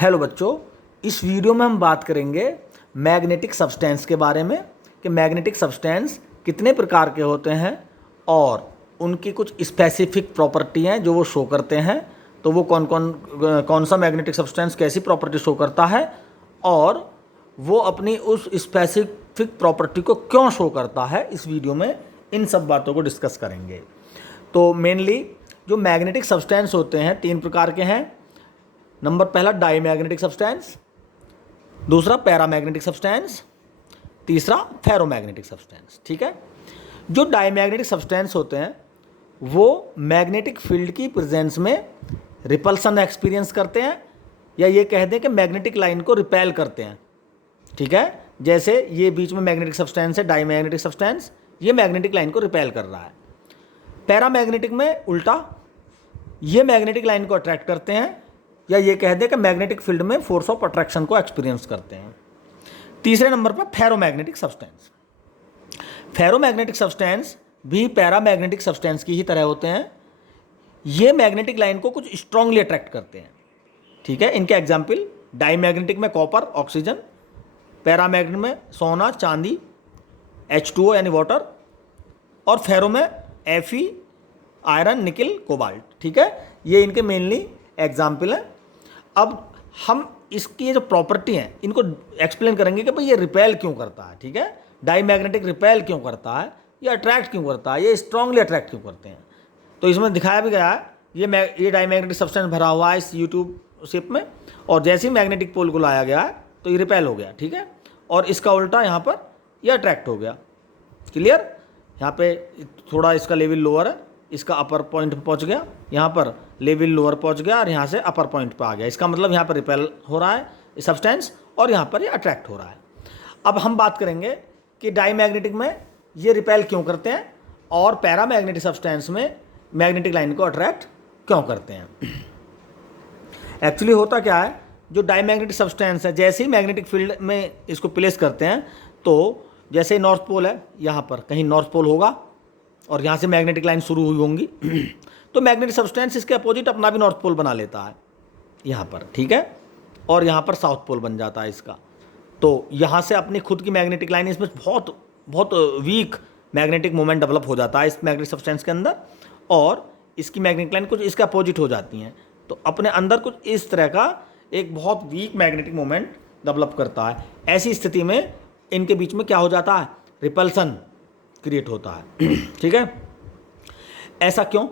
Hello बच्चों, इस video में हम बात करेंगे मैग्नेटिक सब्सटेंस के बारे में कि मैग्नेटिक सब्सटेंस कितने प्रकार के होते हैं और उनकी कुछ स्पेसिफिक प्रॉपर्टी हैं जो वो शो करते हैं। तो वो कौन सा मैग्नेटिक सब्सटेंस कैसी प्रॉपर्टी शो करता है और वो अपनी उस स्पेसिफिक प्रॉपर्टी को क्यों शो करता है, इस वीडियो में इन सब बातों को डिस्कस करेंगे। तो मेनली जो मैग्नेटिक सब्सटेंस होते हैं तीन प्रकार के हैं। नंबर पहला डाईमैग्नेटिक सब्सटेंस, दूसरा पैरामैग्नेटिक सब्सटेंस, तीसरा फेरोमैग्नेटिक सब्सटेंस। ठीक है, जो डाईमैग्नेटिक सब्सटेंस होते हैं वो मैग्नेटिक फील्ड की प्रेजेंस में रिपल्सन एक्सपीरियंस करते हैं, या ये कह दें कि मैग्नेटिक लाइन को रिपेल करते हैं। ठीक है, जैसे ये बीच में मैग्नेटिक सब्सटेंस है, डाईमैग्नेटिक सब्सटेंस, ये मैग्नेटिक लाइन को रिपेल कर रहा है। पैरामैग्नेटिक में उल्टा, ये मैग्नेटिक लाइन को अट्रैक्ट करते हैं, या ये कह दें कि मैग्नेटिक फील्ड में फोर्स ऑफ अट्रैक्शन को एक्सपीरियंस करते हैं। तीसरे नंबर पर फेरोमैग्नेटिक सब्सटेंस। फेरोमैग्नेटिक सब्सटेंस भी पैरामैग्नेटिक सब्सटेंस की ही तरह होते हैं। ये मैग्नेटिक लाइन को कुछ स्ट्रांगली अट्रैक्ट करते हैं। ठीक है, इनके एग्जाम्पल डाईमैग्नेटिक में कॉपर ऑक्सीजन, पैरामैग्नेटिक में सोना चांदी H2O यानी वाटर, और फेरो में Fe आयरन निकिल कोबाल्ट। ठीक है, ये इनके मेनली एग्जाम्पल हैं। अब हम इसकी ये जो प्रॉपर्टी हैं इनको एक्सप्लेन करेंगे कि भाई ये रिपेल क्यों करता है। ठीक है, डाईमैग्नेटिक रिपेल क्यों करता है, ये अट्रैक्ट क्यों करता है, ये स्ट्रांगली अट्रैक्ट क्यों करते हैं। तो इसमें दिखाया भी गया है, ये डाईमैग्नेटिक सब्सटेंस भरा हुआ है इस यूट्यूब शेप में, और जैसे ही मैग्नेटिक पोल को लाया गया है तो ये रिपेल हो गया। ठीक है, और इसका उल्टा यहाँ पर ये अट्रैक्ट हो गया। क्लियर, यहाँ पे थोड़ा इसका लेवल लोअर है, इसका अपर पॉइंट पर पहुँच गया, यहाँ पर लेवल लोअर पहुँच गया और यहाँ से अपर पॉइंट पर आ गया। इसका मतलब यहाँ पर रिपेल हो रहा है सब्सटेंस और यहाँ पर ये अट्रैक्ट हो रहा है। अब हम बात करेंगे कि डाईमैग्नेटिक में ये रिपेल क्यों करते हैं और पैरामैग्नेटिक सब्सटेंस में मैग्नेटिक लाइन को अट्रैक्ट क्यों करते हैं। एक्चुअली होता क्या है, जो डाईमैग्नेटिक सब्सटेंस है जैसे ही मैग्नेटिक फील्ड में इसको प्लेस करते हैं, तो जैसे नॉर्थ पोल है, यहाँ पर कहीं नॉर्थ पोल होगा और यहाँ से मैग्नेटिक लाइन शुरू हुई होंगी तो मैग्नेटिक सब्सटेंस इसके अपोजिट अपना भी नॉर्थ पोल बना लेता है यहाँ पर। ठीक है, और यहाँ पर साउथ पोल बन जाता है इसका। तो यहाँ से अपनी खुद की मैग्नेटिक लाइन, इसमें बहुत वीक मैग्नेटिक मोमेंट डेवलप हो जाता है इस मैग्नेटिक सब्सटेंस के अंदर, और इसकी मैग्नेटिक लाइन कुछ इसके अपोजिट हो जाती हैं। तो अपने अंदर कुछ इस तरह का एक बहुत वीक मैग्नेटिक मोमेंट डेवलप करता है। ऐसी स्थिति में इनके बीच में क्या हो जाता है, रिपल्सन क्रिएट होता है। ठीक है, ऐसा क्यों?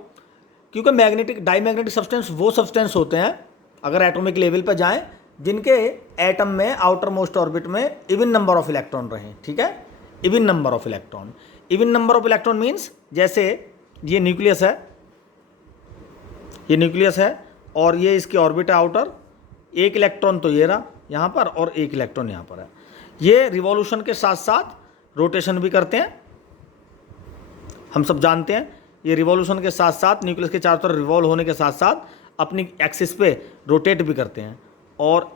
क्योंकि डाईमैग्नेटिक सब्सटेंस वो सब्सटेंस होते हैं, अगर एटॉमिक लेवल पर जाएं, जिनके एटम में आउटर मोस्ट ऑर्बिट में इवन नंबर ऑफ इलेक्ट्रॉन रहें। ठीक है, even number of electron. Even number of electron means जैसे ये न्यूक्लियस है, और ये इसकी ऑर्बिट है आउटर, एक इलेक्ट्रॉन तो ये रहा यहाँ पर और एक इलेक्ट्रॉन यहाँ पर है। ये रिवॉल्यूशन के साथ साथ रोटेशन भी करते हैं, हम सब जानते हैं। ये रिवॉल्यूशन के साथ साथ न्यूक्लियस के चारों तरफ रिवॉल्व होने के साथ साथ अपनी एक्सिस पे रोटेट भी करते हैं। और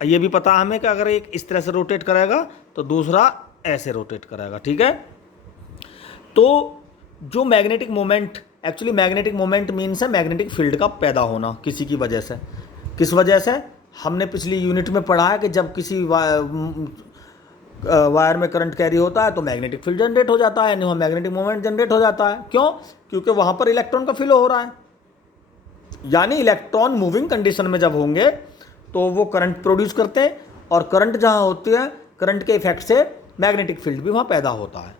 ये भी पता हमें कि अगर एक इस तरह से रोटेट करेगा तो दूसरा ऐसे रोटेट करेगा। ठीक है, तो जो magnetic moment, actually magnetic moment means है मैग्नेटिक फील्ड का पैदा होना किसी की वजह से। किस वजह से? हमने पिछली यूनिट में पढ़ा है कि जब किसी वायर में करंट कैरी होता है तो मैग्नेटिक फील्ड जनरेट हो जाता है, यानी वहाँ मैग्नेटिक मोमेंट जनरेट हो जाता है। क्यों? क्योंकि वहाँ पर इलेक्ट्रॉन का फ्लो हो रहा है, यानी इलेक्ट्रॉन मूविंग कंडीशन में जब होंगे तो वो करंट प्रोड्यूस करते हैं, और करंट जहाँ होती है, करंट के इफेक्ट से मैग्नेटिक फील्ड भी वहाँ पैदा होता है।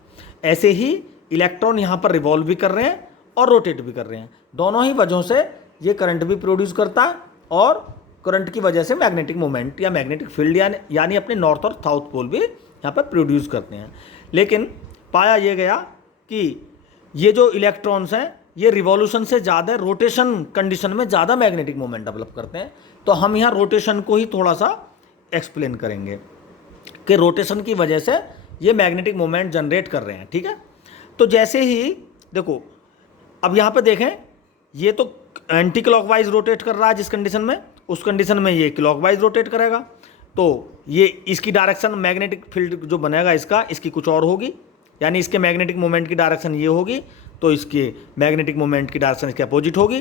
ऐसे ही इलेक्ट्रॉन यहाँ पर रिवॉल्व भी कर रहे हैं और रोटेट भी कर रहे हैं। दोनों ही वजहों से ये करंट भी प्रोड्यूस करता है, और करंट की वजह से मैग्नेटिक मोमेंट या मैग्नेटिक फील्ड यानी अपने नॉर्थ और साउथ पोल भी यहाँ पर प्रोड्यूस करते हैं। लेकिन पाया ये गया कि ये जो इलेक्ट्रॉन्स हैं ये रिवॉल्यूशन से ज़्यादा रोटेशन कंडीशन में ज़्यादा मैग्नेटिक मोमेंट डेवलप करते हैं। तो हम यहाँ रोटेशन को ही थोड़ा सा एक्सप्लेन करेंगे कि रोटेशन की वजह से ये मैग्नेटिक मोमेंट जनरेट कर रहे हैं। ठीक है, तो जैसे ही देखो, अब यहाँ पे देखें, ये तो एंटी क्लॉकवाइज रोटेट कर रहा है जिस कंडीशन में, उस कंडीशन में ये क्लॉकवाइज रोटेट करेगा। तो ये इसकी डायरेक्शन मैग्नेटिक फील्ड जो बनेगा इसकी कुछ और होगी, यानी इसके मैग्नेटिक मोमेंट की डायरेक्शन ये होगी, तो इसके मैग्नेटिक मोमेंट की डायरेक्शन इसके अपोजिट होगी।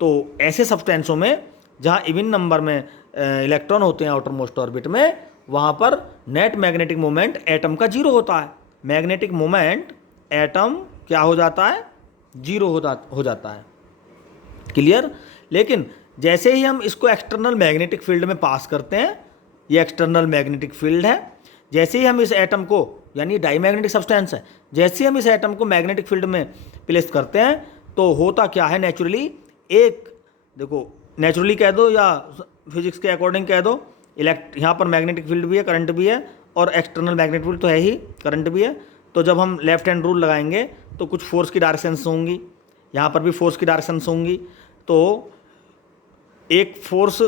तो ऐसे सब्सटेंसों में जहाँ इवन नंबर में इलेक्ट्रॉन होते हैं आउटर मोस्ट ऑर्बिट में, वहाँ पर नेट मैग्नेटिक मोमेंट एटम का जीरो होता है। मैग्नेटिक मोमेंट एटम क्या हो जाता है, जीरो हो जाता है। क्लियर। लेकिन जैसे ही हम इसको एक्सटर्नल मैग्नेटिक फील्ड में पास करते हैं, ये एक्सटर्नल मैग्नेटिक फील्ड है, जैसे ही हम इस एटम को, यानी डाईमैग्नेटिक सब्सटेंस है, जैसे ही हम इस एटम को मैग्नेटिक फील्ड में प्लेस करते हैं तो होता क्या है, नेचुरली एक, देखो नेचुरली कह दो या फिजिक्स के अकॉर्डिंग कह दो, यहाँ पर मैग्नेटिक फील्ड भी है, करंट भी है, और एक्सटर्नल मैग्नेटिक फील्ड तो है ही, करंट भी है। तो जब हम लेफ्ट हैंड रूल लगाएंगे तो कुछ फोर्स की डायरेक्शंस होंगी, यहाँ पर भी फोर्स की डायरेक्शंस होंगी। तो एक फोर्स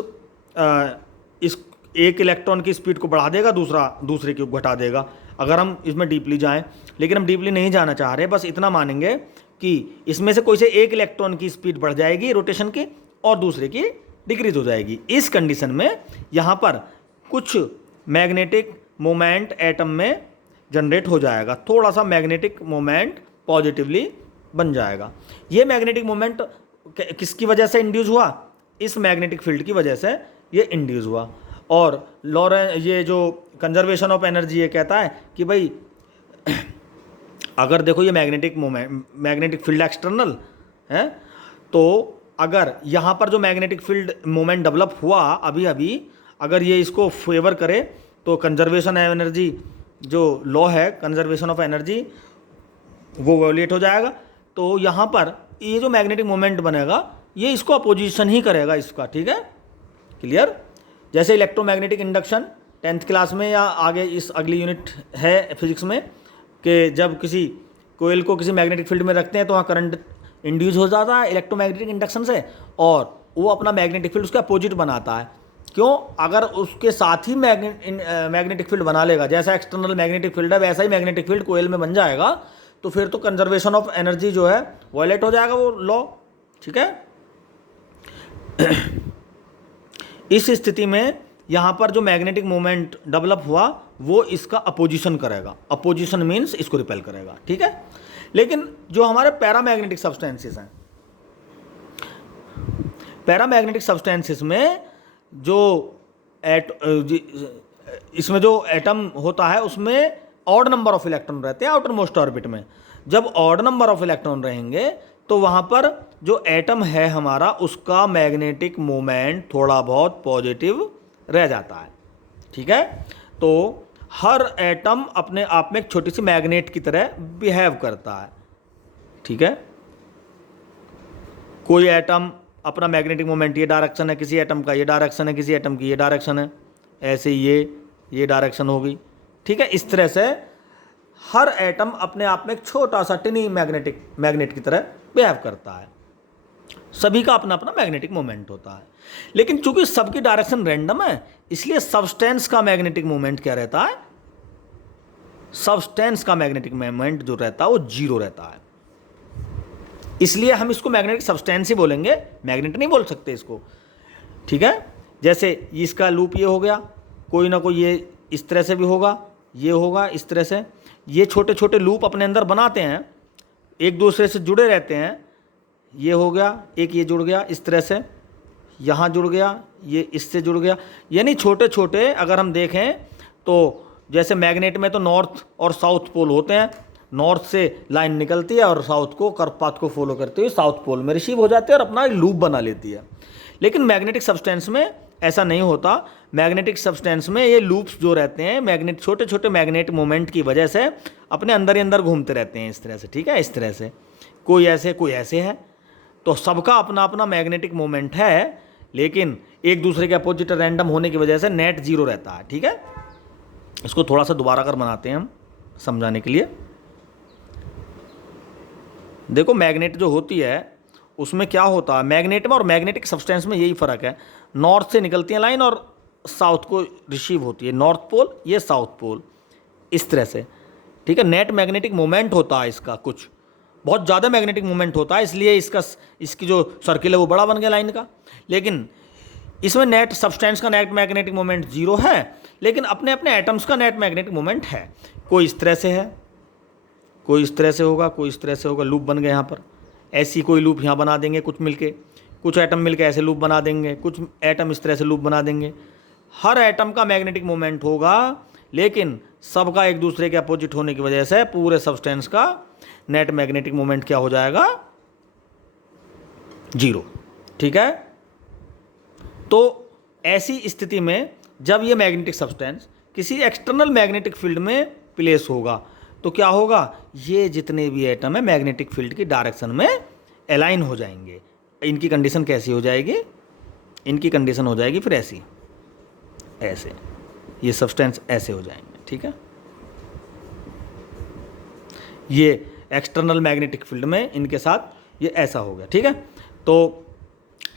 इस एक इलेक्ट्रॉन की स्पीड को बढ़ा देगा, दूसरे की घटा देगा, अगर हम इसमें डीपली जाएं। लेकिन हम डीपली नहीं जाना चाह रहे, बस इतना मानेंगे कि इसमें से कोई से एक इलेक्ट्रॉन की स्पीड बढ़ जाएगी रोटेशन की और दूसरे की डिक्रीज हो जाएगी। इस कंडीशन में यहाँ पर कुछ मैग्नेटिक मोमेंट एटम में जनरेट हो जाएगा, थोड़ा सा मैग्नेटिक मोमेंट पॉजिटिवली बन जाएगा। ये मैग्नेटिक मोमेंट किसकी वजह से इंड्यूस हुआ, इस मैग्नेटिक फील्ड की वजह से ये इंड्यूस हुआ। और लॉरेंस, ये जो कंजर्वेशन ऑफ एनर्जी, ये कहता है कि भाई अगर देखो ये मैग्नेटिक फील्ड एक्सटर्नल है, तो अगर यहाँ पर जो मैग्नेटिक फील्ड मोमेंट डेवलप हुआ अभी अभी, अगर ये इसको फेवर करे तो कंजर्वेशन ऑफ एनर्जी, जो लॉ है कंजर्वेशन ऑफ एनर्जी, वो वॉल्यूट हो जाएगा। तो यहाँ पर ये जो मैग्नेटिक मोमेंट बनेगा ये इसको अपोजिशन ही करेगा इसका, ठीक है, क्लियर। जैसे इलेक्ट्रोमैग्नेटिक इंडक्शन 10th क्लास में या आगे इस अगली यूनिट है फिजिक्स में, कि जब किसी कोयल को किसी मैग्नेटिक फील्ड में रखते हैं तो वहाँ करंट इंड्यूस हो जाता है इलेक्ट्रोमैग्नेटिक इंडक्शन से, और वो अपना मैग्नेटिक फील्ड उसका अपोजिट बनाता है। क्यों, अगर उसके साथ ही मैग्नेटिक फील्ड बना लेगा, जैसा एक्सटर्नल मैग्नेटिक फील्ड है वैसा ही मैग्नेटिक फील्ड कोयल में बन जाएगा, तो फिर तो कंजर्वेशन ऑफ एनर्जी जो है वॉयलेट हो जाएगा वो लॉ, ठीक है। इस स्थिति में यहाँ पर जो मैग्नेटिक मोमेंट डेवलप हुआ वो इसका अपोजिशन करेगा, अपोजिशन मीन्स इसको रिपेल करेगा, ठीक है। लेकिन जो हमारे पैरामैग्नेटिक सब्सटेंसेस हैं, पैरामैग्नेटिक सब्सटेंसेस में जो इसमें जो एटम होता है उसमें ऑड नंबर ऑफ इलेक्ट्रॉन रहते हैं आउटर मोस्ट ऑर्बिट में। जब ऑड नंबर ऑफ इलेक्ट्रॉन रहेंगे तो वहाँ पर जो एटम है हमारा, उसका मैग्नेटिक मोमेंट थोड़ा बहुत पॉजिटिव रह जाता है, ठीक है। तो हर एटम अपने आप में एक छोटी सी मैग्नेट की तरह बिहेव करता है, ठीक है। कोई एटम अपना मैग्नेटिक मोमेंट ये डायरेक्शन है, किसी एटम का ये डायरेक्शन है, किसी एटम की ये डायरेक्शन है, ऐसे ये डायरेक्शन होगी, ठीक है। इस तरह से हर एटम अपने आप में एक छोटा सा टिनी मैग्नेट की तरह बिहेव करता है, सभी का अपना अपना मैग्नेटिक मोमेंट होता है। लेकिन चूंकि सबकी डायरेक्शन रैंडम है, इसलिए सब्सटेंस का मैग्नेटिक मोमेंट क्या रहता है, सब्सटेंस का मैग्नेटिक मोमेंट जो रहता है वो जीरो रहता है। इसलिए हम इसको मैग्नेटिक सब्सटेंस ही बोलेंगे, मैग्नेट नहीं बोल सकते इसको, ठीक है। जैसे इसका लूप ये हो गया, कोई ना कोई ये इस तरह से भी होगा, ये होगा इस तरह से, ये छोटे छोटे लूप अपने अंदर बनाते हैं, एक दूसरे से जुड़े रहते हैं। ये हो गया, एक ये जुड़ गया इस तरह से, यहाँ जुड़ गया, ये इससे जुड़ गया, यानी छोटे छोटे अगर हम देखें तो जैसे मैग्नेट में तो नॉर्थ और साउथ पोल होते हैं, नॉर्थ से लाइन निकलती है और साउथ को कर्व पाथ को फॉलो करते हुए साउथ पोल में रिसीव हो जाती है और अपना लूप बना लेती है। लेकिन मैग्नेटिक सब्सटेंस में ऐसा नहीं होता। मैग्नेटिक सब्सटेंस में ये लूप्स जो रहते हैं, छोटे छोटे मैग्नेटिक मोमेंट की वजह से अपने अंदर ही अंदर घूमते रहते हैं इस तरह से, ठीक है। इस तरह से कोई ऐसे है, तो सबका अपना अपना मैग्नेटिक मोमेंट है, लेकिन एक दूसरे के अपोजिट रैंडम होने की वजह से नेट जीरो रहता है, ठीक है। इसको थोड़ा सा दोबारा कर बनाते हैं हम समझाने के लिए। देखो मैग्नेट जो होती है उसमें क्या होता है, मैग्नेट में और मैग्नेटिक सब्सटेंस में यही फ़र्क है, नॉर्थ से निकलती है लाइन और साउथ को रिसीव होती है, नॉर्थ पोल ये साउथ पोल, इस तरह से, ठीक है। नेट मैग्नेटिक मोमेंट होता है इसका, कुछ बहुत ज़्यादा मैग्नेटिक मोमेंट होता है, इसलिए इसकी जो सर्किल है वो बड़ा बन गया लाइन का। लेकिन इसमें नेट सब्सटेंस का नेट मैग्नेटिक मोमेंट जीरो है, लेकिन अपने अपने एटम्स का नेट मैग्नेटिक मोमेंट है। कोई इस तरह से है, कोई इस तरह से होगा, कोई इस तरह से होगा, लूप बन गए यहाँ पर, ऐसी कोई लूप यहाँ बना देंगे कुछ मिलके, कुछ एटम मिलकर ऐसे लूप बना देंगे, कुछ एटम इस तरह से लूप बना देंगे। हर एटम का मैग्नेटिक मोमेंट होगा, लेकिन सबका एक दूसरे के अपोजिट होने की वजह से पूरे सब्सटेंस का नेट मैग्नेटिक मोमेंट क्या हो जाएगा, 0। ठीक है। तो ऐसी स्थिति में जब ये मैग्नेटिक सब्सटेंस किसी एक्सटर्नल मैग्नेटिक फील्ड में प्लेस होगा तो क्या होगा, ये जितने भी एटम है मैग्नेटिक फील्ड की डायरेक्शन में अलाइन हो जाएंगे। इनकी कंडीशन कैसी हो जाएगी, इनकी कंडीशन हो जाएगी फिर ऐसी, ऐसे ये सब्सटेंस ऐसे हो जाएंगे। ठीक है, ये एक्सटर्नल मैग्नेटिक फील्ड में इनके साथ ये ऐसा हो गया। ठीक है, तो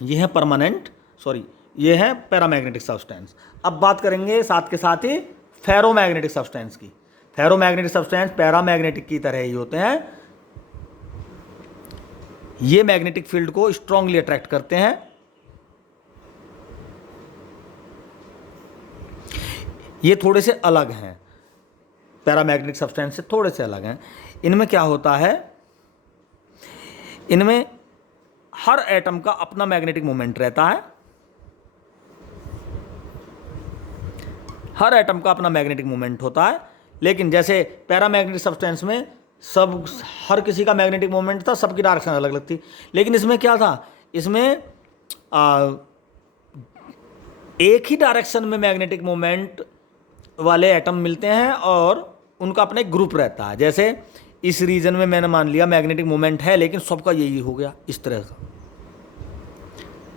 ये है परमानेंट, सॉरी ये है पैरामैग्नेटिक सब्सटेंस। अब बात करेंगे साथ के साथ ही फेरोमैग्नेटिक सब्सटेंस की। फेरोमैग्नेटिक सब्सटेंस पैरामैग्नेटिक की तरह ही होते हैं। ये मैग्नेटिक फील्ड को स्ट्रांगली अट्रैक्ट करते हैं। ये थोड़े से अलग हैं, पैरामैग्नेटिक सब्सटेंस से थोड़े से अलग हैं। इनमें क्या होता है, इनमें हर एटम का अपना मैग्नेटिक मोमेंट रहता है, हर एटम का अपना मैग्नेटिक मोमेंट होता है। लेकिन जैसे पैरामैग्नेटिक सब्सटेंस में सब हर किसी का मैग्नेटिक मोमेंट था, सबकी डायरेक्शन अलग अलग थी। लेकिन इसमें क्या था, इसमें एक ही डायरेक्शन में मैग्नेटिक मोमेंट वाले एटम मिलते हैं और उनका अपना एक ग्रुप रहता है। जैसे इस रीजन में मैंने मान लिया मैग्नेटिक मोमेंट है, लेकिन सबका यही हो गया, इस तरह का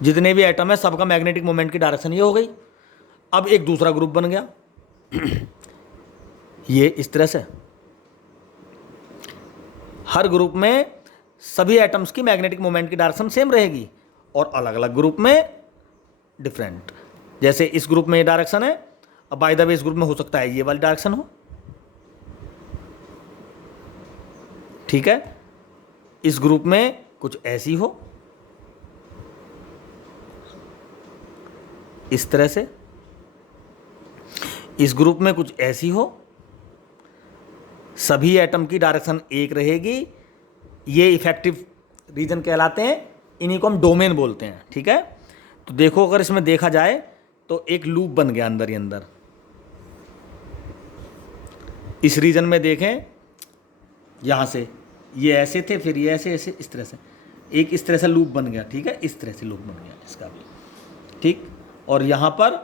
जितने भी एटम है सबका मैग्नेटिक मोमेंट की डायरेक्शन ये हो गई। अब एक दूसरा ग्रुप बन गया ये इस तरह से, हर ग्रुप में सभी एटम्स की मैग्नेटिक मोमेंट की डायरेक्शन सेम रहेगी और अलग अलग ग्रुप में डिफरेंट। जैसे इस ग्रुप में ये डायरेक्शन है, अब बाय द वे इस ग्रुप में हो सकता है ये वाली डायरेक्शन हो। ठीक है, इस ग्रुप में कुछ ऐसी हो, इस तरह से, इस ग्रुप में कुछ ऐसी हो, सभी एटम की डायरेक्शन एक रहेगी। ये इफेक्टिव रीजन कहलाते हैं, इन्हीं को हम डोमेन बोलते हैं। ठीक है, तो देखो अगर इसमें देखा जाए तो एक लूप बन गया अंदर ही अंदर। इस रीजन में देखें, यहां से ये ऐसे थे, फिर ये ऐसे ऐसे इस तरह से एक इस तरह से लूप बन गया। ठीक है, इस तरह से लूप बन गया इसका भी। ठीक, और यहां पर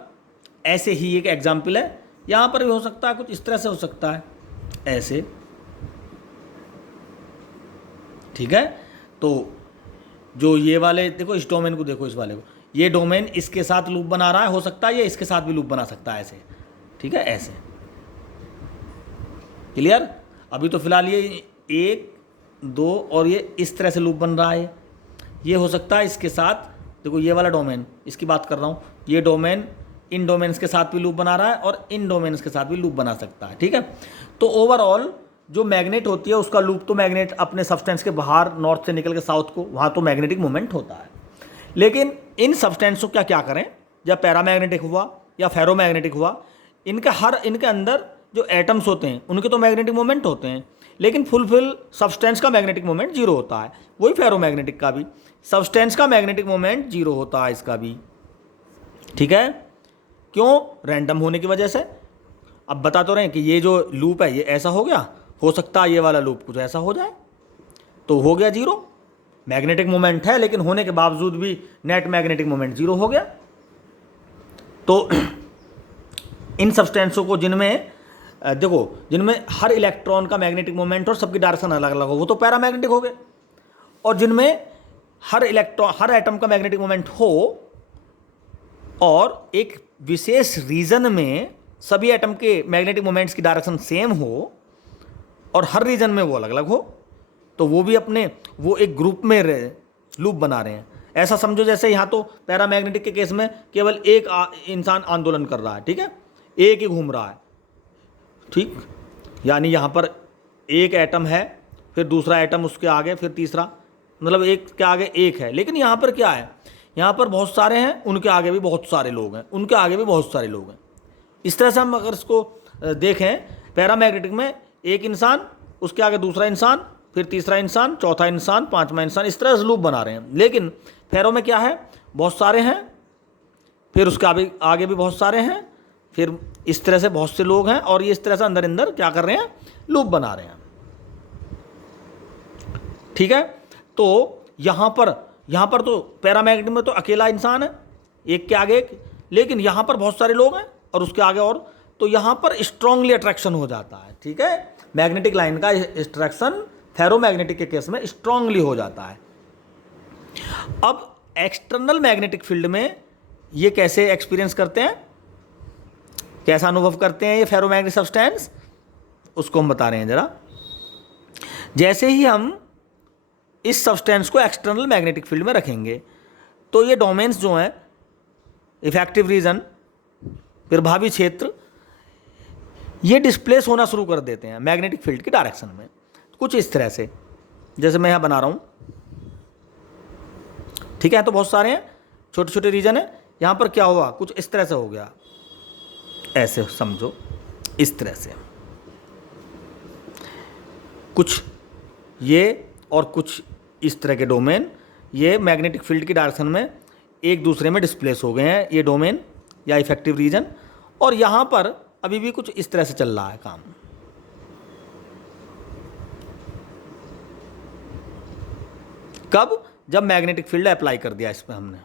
ऐसे ही एक एग्जाम्पल है, यहां पर भी हो सकता है कुछ इस तरह से हो सकता है, ऐसे। ठीक है, तो जो ये वाले देखो, इस डोमेन को देखो, इस वाले को, ये डोमेन इसके साथ लूप बना रहा है, हो सकता है ये इसके साथ भी लूप बना सकता है ऐसे। ठीक है, ऐसे। क्लियर? अभी तो फिलहाल ये 1 2 और ये इस तरह से लूप बन रहा है। ये हो सकता है इसके साथ, देखो ये वाला डोमेन, इसकी बात कर रहा हूँ, ये डोमेन इन डोमेन्स के साथ भी लूप बना रहा है और इन डोमेन्स के साथ भी लूप बना सकता है। ठीक है, तो ओवरऑल जो मैग्नेट होती है उसका लूप तो मैग्नेट अपने सब्सटेंस के बाहर नॉर्थ से निकल के साउथ को, वहाँ तो मैग्नेटिक मोमेंट होता है। लेकिन इन सब्सटेंस को क्या करें, जब पैरामैग्नेटिक हुआ या फेरोमैग्नेटिक हुआ, इनके अंदर जो एटम्स होते हैं उनके तो मैग्नेटिक मोमेंट होते हैं, लेकिन फुलफिल सब्सटेंस का मैग्नेटिक मोमेंट 0 होता है। वही फेरोमैग्नेटिक का भी सब्सटेंस का मैग्नेटिक मोमेंट 0 होता है, इसका भी। ठीक है, क्यों? रैंडम होने की वजह से। अब बता तो रहे हैं कि ये जो लूप है ये ऐसा हो गया, हो सकता है ये वाला लूप कुछ ऐसा हो जाए, तो हो गया 0। मैग्नेटिक मोमेंट है, लेकिन होने के बावजूद भी नेट मैग्नेटिक मोमेंट 0 हो गया। तो इन सब्सटेंसों को जिनमें देखो, जिनमें हर इलेक्ट्रॉन का मैग्नेटिक मोमेंट और सबकी डायरेक्शन अलग अलग हो, वो तो पैरामैग्नेटिक हो गए। और जिनमें हर एटम का मैग्नेटिक मोमेंट हो और एक विशेष रीजन में सभी एटम के मैग्नेटिक मोमेंट्स की डायरेक्शन सेम हो और हर रीजन में वो अलग अलग हो, तो वो भी वो एक ग्रुप में लूप बना रहे हैं। ऐसा समझो जैसे यहाँ तो पैरामैग्नेटिक के केस में केवल एक इंसान आंदोलन कर रहा है। ठीक है, एक ही घूम रहा है। ठीक, यानी यहाँ पर एक एटम है, फिर दूसरा एटम उसके आगे, फिर तीसरा, मतलब एक के आगे एक है। लेकिन यहाँ पर क्या है, यहाँ पर बहुत सारे हैं, उनके आगे भी बहुत सारे लोग हैं, उनके आगे भी बहुत सारे लोग हैं। इस तरह से हम अगर इसको देखें, पैरामैग्नेटिक में एक इंसान, उसके आगे दूसरा इंसान, फिर तीसरा इंसान, चौथा इंसान, पांचवा इंसान, इस तरह से लूप बना रहे हैं। लेकिन फेरो में क्या है, बहुत सारे हैं, फिर उसके आगे भी बहुत सारे हैं, फिर इस तरह से बहुत से लोग हैं, और ये इस तरह से अंदर अंदर क्या कर रहे हैं, लूप बना रहे हैं। ठीक है, तो यहाँ पर तो पैरामैग्नेटिक में तो अकेला इंसान है, एक के आगे एक, लेकिन यहाँ पर बहुत सारे लोग हैं और उसके आगे और, तो यहाँ पर स्ट्रांगली अट्रैक्शन हो जाता है। ठीक है, मैग्नेटिक लाइन का अट्रैक्शन फेरोमैग्नेटिक के केस में स्ट्रांगली हो जाता है। अब एक्सटर्नल मैग्नेटिक फील्ड में ये कैसे एक्सपीरियंस करते हैं, कैसा अनुभव करते हैं ये फेरोमैग्नेटिक सब्सटेंस, उसको हम बता रहे हैं जरा। जैसे ही हम इस सब्सटेंस को एक्सटर्नल मैग्नेटिक फील्ड में रखेंगे तो ये डोमेन्स जो हैं, इफेक्टिव रीजन, प्रभावी क्षेत्र, ये डिस्प्लेस होना शुरू कर देते हैं मैग्नेटिक फील्ड की डायरेक्शन में, कुछ इस तरह से, जैसे मैं यहाँ बना रहा हूँ। ठीक है, तो बहुत सारे हैं, छोटे छोटे रीजन है। यहाँ पर क्या हुआ, कुछ इस तरह से हो गया, ऐसे समझो, इस तरह से कुछ ये और कुछ इस तरह के डोमेन, ये मैग्नेटिक फील्ड की डायरेक्शन में एक दूसरे में डिस्प्लेस हो गए हैं, ये डोमेन या इफेक्टिव रीजन। और यहाँ पर अभी भी कुछ इस तरह से चल रहा है काम। कब, जब मैग्नेटिक फील्ड अप्लाई कर दिया, इसमें हमने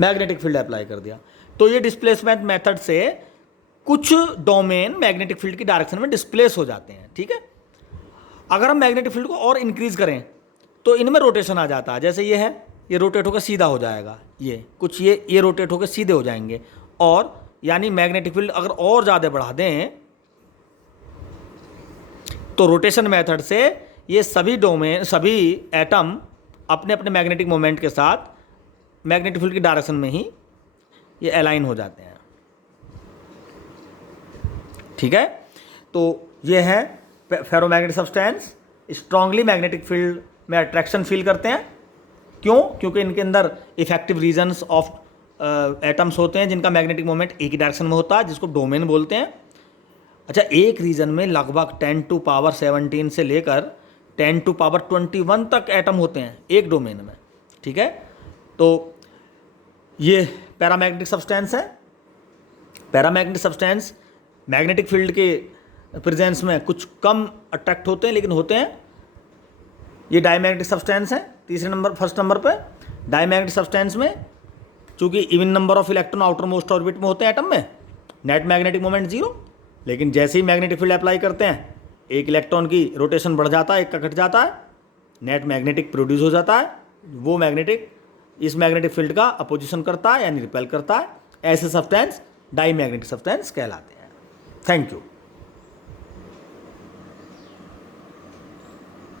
मैग्नेटिक फील्ड अप्लाई कर दिया, तो ये डिस्प्लेसमेंट मेथड से कुछ डोमेन मैग्नेटिक फील्ड की डायरेक्शन में डिस्प्लेस हो जाते हैं। ठीक है, अगर हम मैग्नेटिक फील्ड को और इंक्रीज करें तो इनमें रोटेशन आ जाता है, जैसे ये है, ये रोटेट होकर सीधा हो जाएगा, ये कुछ ये रोटेट होकर सीधे हो जाएंगे, और यानी मैग्नेटिक फील्ड अगर और ज़्यादा बढ़ा दें तो रोटेशन मेथड से ये सभी डोमेन, सभी एटम अपने अपने मैग्नेटिक मोमेंट के साथ मैग्नेटिक फील्ड की डायरेक्शन में ही ये अलाइन हो जाते हैं। ठीक है, तो ये है ferromagnetic substance, strongly magnetic field में अट्रैक्शन फील करते हैं। क्यों, क्योंकि इनके अंदर इफेक्टिव रीजन्स ऑफ एटम्स होते हैं जिनका मैग्नेटिक मोमेंट एक ही डायरेक्शन में होता है, जिसको डोमेन बोलते हैं। अच्छा, एक रीजन में लगभग 10⁻17 से लेकर 10⁻21 तक एटम होते हैं एक डोमेन में। ठीक है, तो ये पैरामैग्नेटिक सब्सटेंस है। पैरामैग्नेटिक सब्सटेंस मैग्नेटिक फील्ड के प्रेजेंस में कुछ कम अट्रैक्ट होते हैं, लेकिन होते हैं। ये डायमैग्नेटिक सब्सटेंस है, फर्स्ट नंबर पे। डायमैग्नेटिक सब्सटेंस में चूंकि even number of electron outer most orbit में होते हैं एटम में, नेट मैग्नेटिक मोमेंट 0, लेकिन जैसे ही मैग्नेटिक फील्ड अप्लाई करते हैं एक इलेक्ट्रॉन की रोटेशन बढ़ जाता है, एक का घट जाता है, नेट मैग्नेटिक प्रोड्यूस हो जाता है। वो मैग्नेटिक इस मैग्नेटिक फील्ड का अपोजिशन करता है यानी रिपेल करता है। ऐसे सब्सटेंस डायमैग्नेटिक सब्सटेंस कहलाते हैं। Thank you.